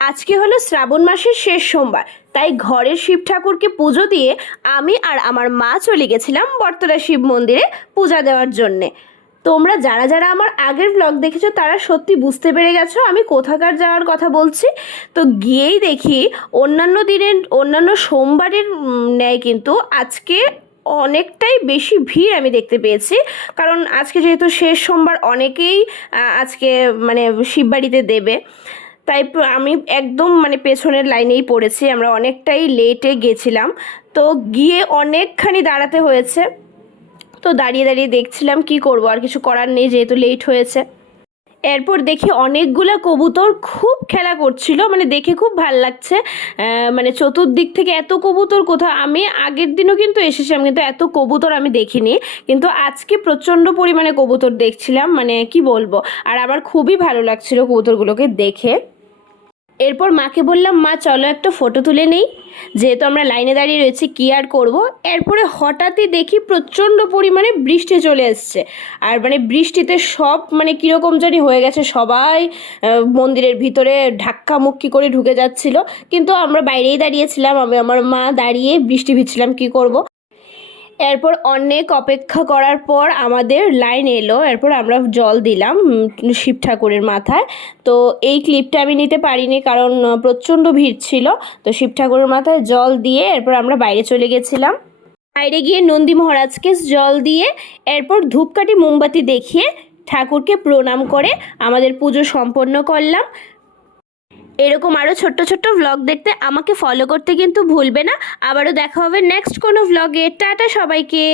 আজকে হলো শ্রাবণ মাসের শেষ সোমবার, তাই ঘরের শিব ঠাকুরকে পুজো দিয়ে আমি আর আমার মা চলে গেছিলাম বটতলা শিব মন্দিরে পূজা দেওয়ার জন্যে। তোমরা যারা যারা আমার আগের ব্লগ দেখেছো তারা সত্যি বুঝতে পেরে গেছো আমি কোথাকার যাওয়ার কথা বলছি। তো গিয়েই দেখি অন্যান্য দিনের অন্যান্য সোমবারের ন্যায় কিন্তু আজকে অনেকটাই বেশি ভিড় আমি দেখতে পেয়েছি। কারণ আজকে যেহেতু শেষ সোমবার, অনেকেই আজকে মানে শিববাড়িতে দেবে। তাই আমি একদম মানে পেছনের লাইনেই পড়েছি, আমরা অনেকটাই লেটে গেছিলাম। তো গিয়ে অনেকখানি দাঁড়াতে হয়েছে। তো দাঁড়িয়ে দাঁড়িয়ে দেখছিলাম, কি করব, আর কিছু করার নেই যেহেতু লেট হয়েছে। এরপর দেখি অনেকগুলা কবুতর খুব খেলা করছিল, মানে দেখে খুব ভাল লাগছে। মানে চতুর্দিক থেকে এত কবুতর কোথাও, আমি আগের দিনও কিন্তু এসেছিলাম কিন্তু এত কবুতর আমি দেখিনি। কিন্তু আজকে প্রচণ্ড পরিমাণে কবুতর দেখছিলাম, মানে কি বলবো। আর আমার খুবই ভালো লাগছিল কবুতরগুলোকে দেখে। এরপর মাকে বললাম, মা চলো একটা ফটো তুলে নেই, যেহেতু আমরা লাইনে দাঁড়িয়ে রয়েছি কী আর করবো। এরপরে হঠাৎই দেখি প্রচণ্ড পরিমাণে বৃষ্টি চলে এসছে। আর মানে বৃষ্টিতে সব মানে কীরকম জানি হয়ে গেছে, সবাই মন্দিরের ভিতরে ধাক্কামুক্কি করে ঢুকে যাচ্ছিল। কিন্তু আমরা বাইরেই দাঁড়িয়েছিলাম, আমি আমার মা দাঁড়িয়ে বৃষ্টি ভিজছিলাম, কী করব। এরপর অনেক অপেক্ষা করার পর আমাদের লাইন এলো, এরপর আমরা জল দিলাম শিব ঠাকুরের মাথায়। তো এই ক্লিপটা আমি নিতে পারিনি কারণ প্রচণ্ড ভিড় ছিল। তো শিব ঠাকুরের মাথায় জল দিয়ে এরপর আমরা বাইরে চলে গেছিলাম। বাইরে গিয়ে নন্দী মহারাজকে জল দিয়ে এরপর ধূপকাঠি মোমবাতি দেখিয়ে ঠাকুরকে প্রণাম করে আমাদের পুজো সম্পন্ন করলাম। এরকম আরও ছোট্ট ছোট্ট ভ্লগ দেখতে আমাকে ফলো করতে কিন্তু ভুলবে না। আবারও দেখা হবে নেক্সট কোনো ভ্লগে। টাটা সবাইকে।